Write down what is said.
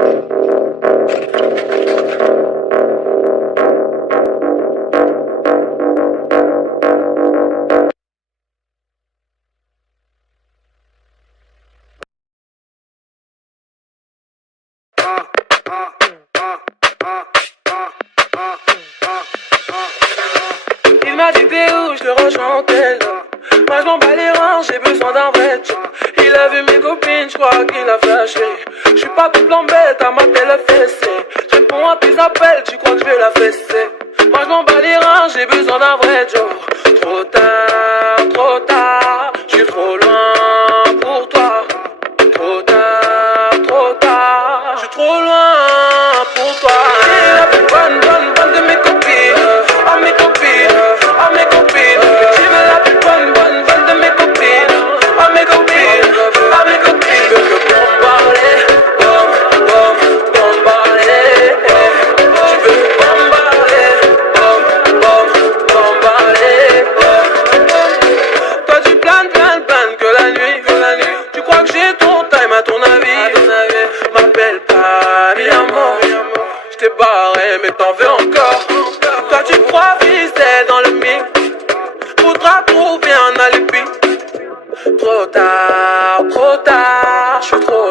Il m'a dit t'es où, je le rejoins en tel. Moi je m'en bats les reins, j'ai besoin d'un vrai job. Il a vu mes copines, je crois qu'il a flashé. Je suis pas tout plan bête, à m'appeler le fessé. Je réponds à tes appels, tu crois que je vais la fesser. Moi je m'en bats les reins, j'ai besoin d'un vrai job. Trop tard, je suis trop loin pour toi. Trop tard, je suis trop loin pour toi. Et la plus bonne de mes copines. Oh mes copines, oh mes copines. Tu veux la plus bonne de mes copines. Oh mes copines, oh mes copines. Je veux que bombarder, bombarder. Je veux bombarder, bombarder. Toi tu planes que la nuit. Tu crois que j'ai ton time à ton avis. M'appelle pas mi amor. J't'ai barré mais t'en veux encore. Toi tu crois viser dans le mix. Faudra trouver un alibi. Trop tard, je suis trop